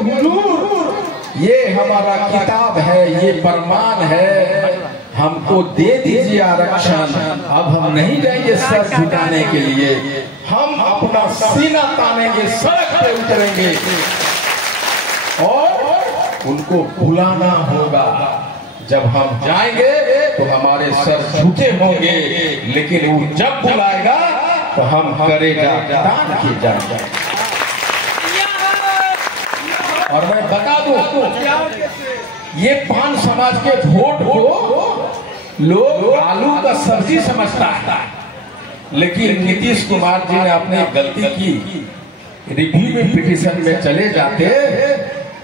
हुजूर ये हमारा किताब है, ये फरमान है, हमको दे दीजिए आरक्षण। अब हम नहीं जाएंगे सर झुकाने के लिए, हम अपना सीना तानेंगे, सड़क पे उतरेंगे और उनको बुलाना होगा। जब हम जाएंगे तो हमारे सर झुके होंगे, लेकिन वो जब बुलाएगा तो हम करेगा तान के जाएंगे। और मैं बता दूं, ये पान समाज के वोट को लोग आलू का सब्जी समझता है, लेकिन नीतीश कुमार जी ने अपनी गलती की। रिव्यू में पिटीशन में चले जाते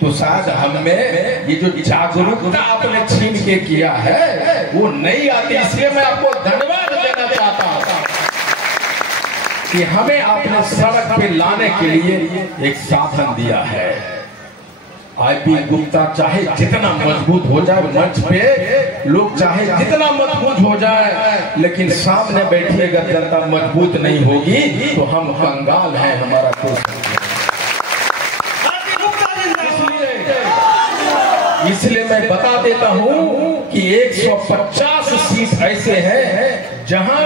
तो शायद हमें ये जो जागरूकता आपने छीन के किया है वो नहीं आती। इसलिए मैं आपको धन्यवाद देना चाहता हूं कि हमें आपने सड़क पे लाने के लिए एक साधन दिया है। आईपी गुप्ता चाहे जितना मजबूत हो जाए मंच पे, लोग चाहे जितना मजबूत हो जाए, लेकिन सामने बैठी अगर जनता मजबूत नहीं होगी तो हम कंगाल हैं, हमारा कुछ। इसलिए मैं बता देता हूं कि 150 सीट ऐसे हैं जहां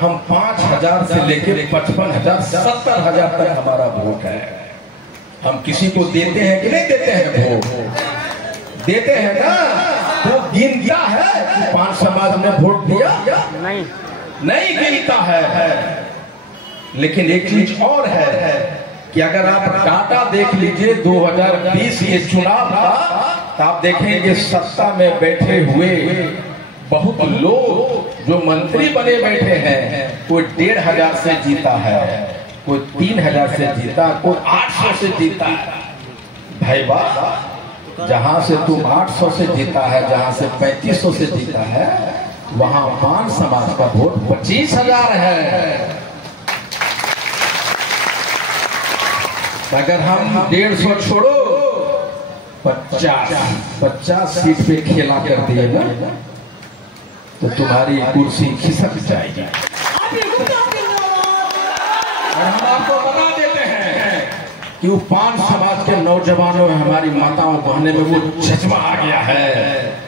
हम 5,000 से लेकर 55,000 70,000 तक हमारा वोट है। हम किसी को देते हैं कि नहीं देते हैं? वोट देते हैं ना, तो गिनता है कि 5 समाज ने वोट दिया? नहीं गिनता है। लेकिन एक चीज और है कि अगर आप डाटा देख लीजिए 2020 के चुनाव का, तो आप देखेंगे सत्ता में बैठे हुए बहुत लोग जो मंत्री बने बैठे हैं, कोई 1,500 से जीता है, कोई 3,000 से जीता, कोई 800 से जीता है। भाई वाह, जहां से तुम 800 से जीता है, जहां से 3500 से जीता है, वहां पान समाज का वोट 25,000 है। अगर हम 150 छोड़ो 50 सीट पे खेला कर दिए ना, तो तुम्हारी कुर्सी खिसक जाएगी। और हम आपको बता देते हैं कि वो पान समाज के नौजवानों में, हमारी माताओं बहने में वो जज्बा आ गया है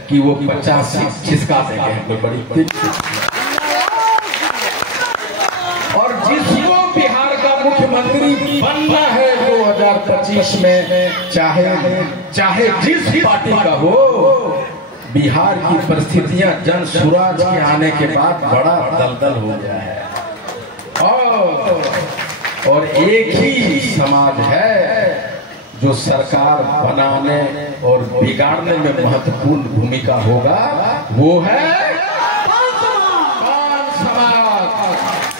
कि वो 50 सीट खिसका देंगे। बड़ी और जिसको बिहार का मुख्यमंत्री बनना है 2025 में, चाहे जिस पार्टी का हो, बिहार की परिस्थितियां जन स्वराज के आने के बाद बड़ा दलदल हो गया है। और एक ही समाज है जो सरकार बनाने और बिगाड़ने में महत्वपूर्ण भूमिका होगा, वो है पान समाज।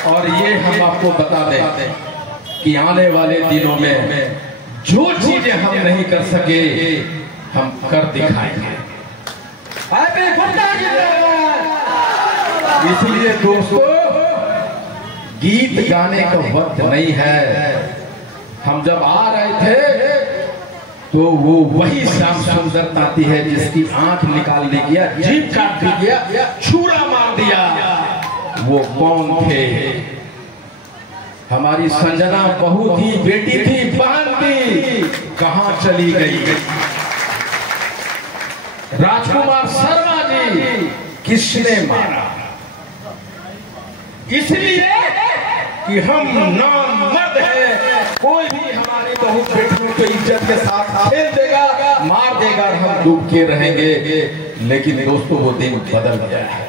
और ये हम आपको बता दें कि आने वाले दिनों में जो चीजें हम नहीं कर सके, हम कर दिखाएंगे। इसलिए दोस्तों, गीत गाने का वक्त नहीं है। हम जब आ रहे थे तो वो वही श्याम सुंदर आती है जिसकी आंख निकाल दी गया, जीभ काट दी गया, छुरा मार दिया। वो कौन थे? हमारी संजना बहू थी, बेटी थी, बहन थी, कहां चली गई? राजकुमार शर्मा जी किसने मारा? इसलिए कि हम नाम मर्द हैं, कोई भी हमारी बहू बेटियों को इज्जत के साथ खेल देगा, मार देगा, हम डूब के रहेंगे। लेकिन दोस्तों, वो दिन बदल गया है।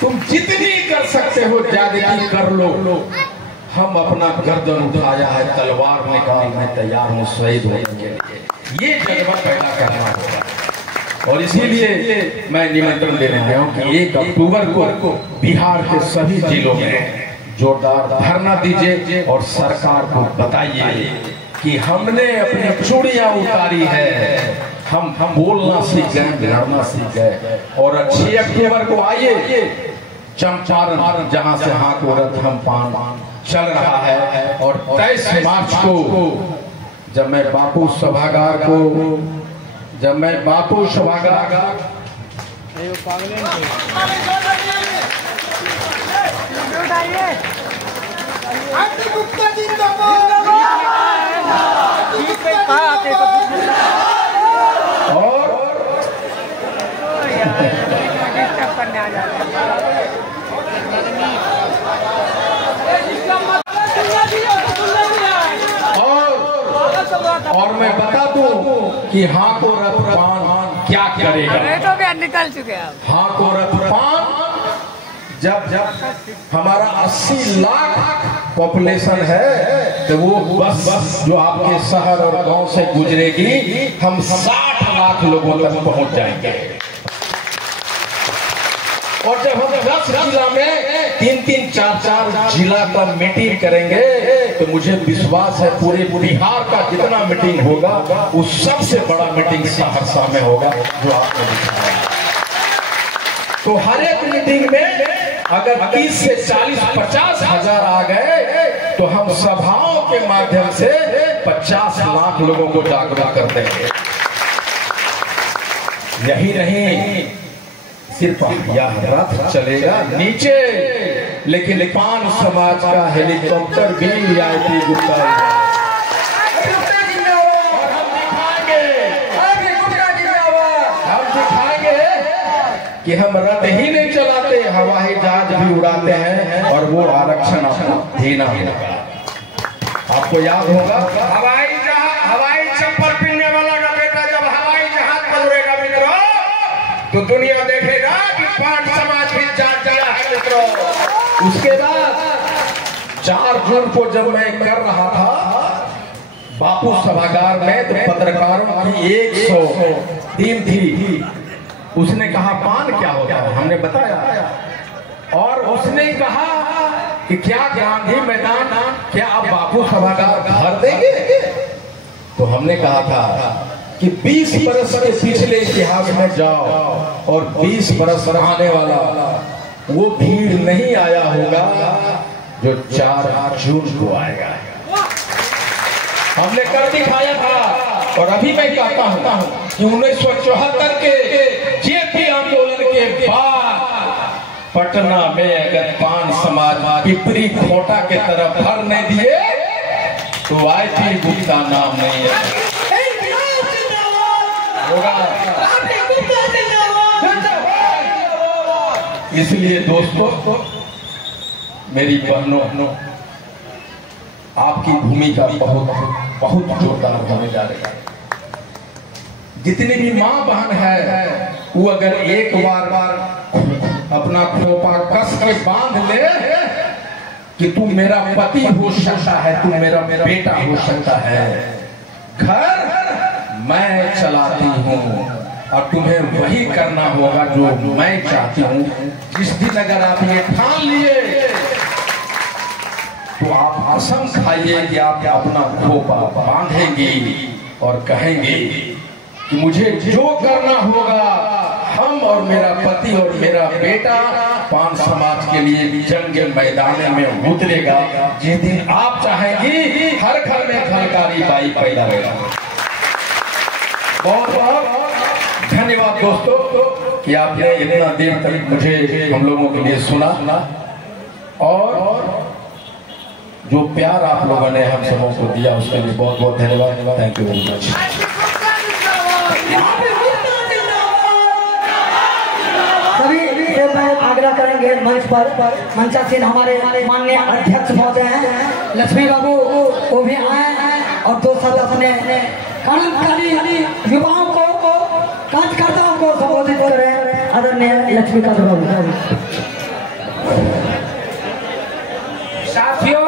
तुम जितनी कर सकते हो ज्यादती कर लो। हम अपना गर्दन उठाया है, तलवार निकाल, मैं तैयार हूँ शहीद होने के लिए। ये जज्बा पैदा करना होगा। और इसीलिए मैं निमंत्रण दे रहा हूँ कि 1 अक्टूबर को बिहार के सभी जिलों में जोरदार धरना दीजिए और सरकार को बताइए कि हमने अपनी चूड़ियां उतारी है, हम बोलना सीख गए, लड़ना सीख गए। और 6 अक्टूबर को आइए, चंपारण जहां से हाथ औरत हम पान चल रहा है। और 23 मार्च को जब मैं बापू सभागार गुप्ता जिंदाबाद। और मैं बता दूं कि हाँ को रतपान क्या करेगा। तो क्या निकल चुके हैं हाँ को रतपान जब हमारा 80 लाख पॉपुलेशन है तो वो बस जो आपके शहर और गांव से गुजरेगी हम 60 लाख लोगों तक पहुंच जाएंगे। और जब हम 10 जिला में 3-3, 4-4 जिला का मीटिंग करेंगे तो मुझे विश्वास है पूरे बिहार का जितना मीटिंग होगा वो सबसे बड़ा मीटिंग सहरसा में होगा जो आपने दिखाया। तो हर एक मीटिंग में अगर 30 से 40-50 हजार आ गए तो हम सभाओं के माध्यम से 50 लाख लोगों को जागरूक कर देंगे। यही नहीं, सिर्फ यह रथ चलेगा नीचे, लेकिन पान समाज का हेलीकॉप्टर भी वीआईपी गुप्ता कि हम रथ ही नहीं चलाते, हवाई जहाज भी उड़ाते हैं और वो आरक्षण आपको देना होगा। आपको याद होगा हवाई चप्पल पहनने वाला का बेटा जब हवाई जहाज पर उड़ेगा मित्रों तो दुनिया देखेगा कि पान समाज भी जाग गया है मित्रों। उसके बाद 4 जून को जब मैं कर रहा था बापू सभागार में तो पत्रकारों की 100 टीम थी। उसने कहा पान क्या होता है, हमने बताया और उसने कहा कि क्या गांधी मैदान क्या आप बापू सभागार भर देंगे। तो हमने कहा था कि 20 बरस के पिछले इतिहास में जाओ और 20 बरस आने वाला वो भीड़ नहीं आया होगा जो 4 जून को आएगा। हमने कर दिखाया था और अभी मैं कहता हूं कि 1974 के जेपी आंदोलन के बाद पटना में अगर पान समाज पिपरी खोटा के तरफ भर नहीं दिए तो आईपी गुप्ता नाम नहीं है होगा। इसलिए दोस्तों मेरी बहनों आपकी भूमिका बहुत जोरदार होने जा रही है। जितनी भी माँ बहन है वो अगर एक बार अपना खोपा कस के बांध ले कि तू मेरा पति हो सकता है, तू मेरा बेटा हो सकता है, घर मैं चलाती हूँ और तुम्हें वही करना होगा जो मैं चाहती हूँ। जिस दिन अगर आप ये ठान लिए तो आप कसम खाइए कि आप अपना खोपा बांधेंगी और कहेंगे कि मुझे जो करना होगा हम और मेरा पति और मेरा बेटा पान समाज के लिए जंग मैदान में उतरेगा। जिस दिन आप चाहेंगी हर घर में फलकारी बाई पैदा होगा। बहुत बहुत धन्यवाद दोस्तों कि आपने इतना देर तक मुझे हम लोगों के लिए सुना और जो प्यार आप लोगों ने हम सबों को दिया उसके लिए बहुत बहुत धन्यवाद। Thank you very much. मैं आग्रह करेंगे मंच पर मंचासीन हमारे माननीय अध्यक्ष महोदय हैं लक्ष्मी बाबू वो भी आए हैं और 2 शब्द अपने क्रांतिकारी युवाओं को कार्यकर्ताओं को संबोधित करें। आदरणीय लक्ष्मीकांत बाबू। साथियों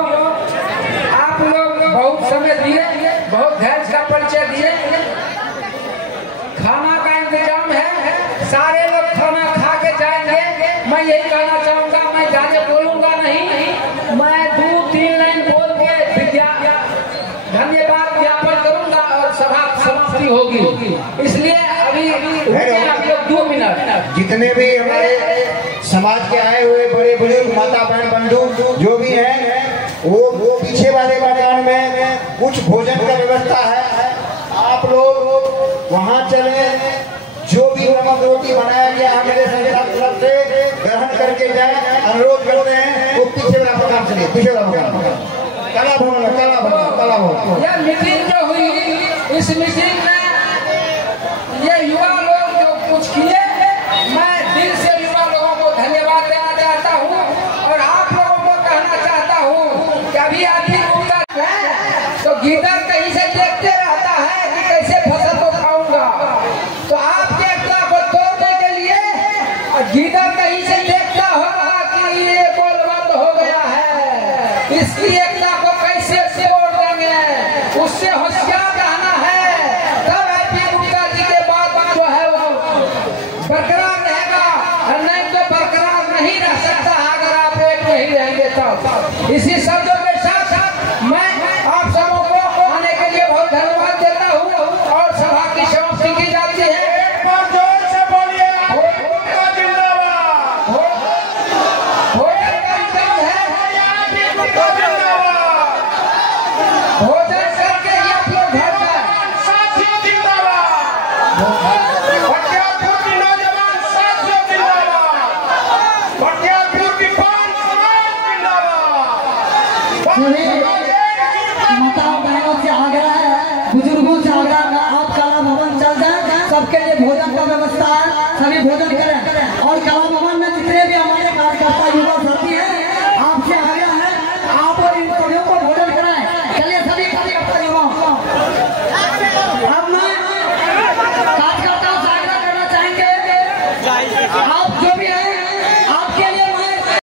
आप लोग बहुत समय दिए, बहुत धैर्य का परिचय दिए। खाना का इंतजाम है, सारे लोग खाना खा के जाएंगे। मैं यही कहना चाहूंगा, मैं ज्यादा बोलूंगा नहीं, मैं 2-3 लाइन बोल के धन्यवाद ज्ञापन करूंगा और सभा समाप्ति होगी। इसलिए अभी आप लोग 2 मिनट। जितने भी हमारे समाज के आए हुए बड़े बुजुर्ग माता बहन बंधु जो भी हैं वो पीछे वाले मैदान में कुछ भोजन का व्यवस्था है, आप लोग वहाँ चले। जो भी नमक रोटी बनाया गया है मेरे तरफ से ग्रहण करके जाए, अनुरोध करते हैं। वो पीछे वाला मकान चलिए, पीछे वाला मकान कला भवन। यह मीटिंग जो हुई, इस मीटिंग में ये युवा लोग जो कुछ किए, मैं दिल से युवा लोगों को धन्यवाद देना चाहता हूँ और आप लोगों को कहना चाहता हूँ कि अभी आदमी घूमता है तो गीदड़ कहीं से देखते रहता सभी माताओं बहनों से आग्रह है, बुजुर्गों से आग्रह है, आप कला भवन चल जाए, सबके लिए भोजन का व्यवस्था है, सभी भोजन करें। और कला भवन में जितने भी हमारे कार्यकर्ता युवा साथी हैं, आपसे आग्रह है आप और इन सभी को भोजन कराएं। चलिए सभी कार्यकर्ता युवा, अब मैं कार्यकर्ताओं से आग्रह करना चाहेंगे, आप जो भी है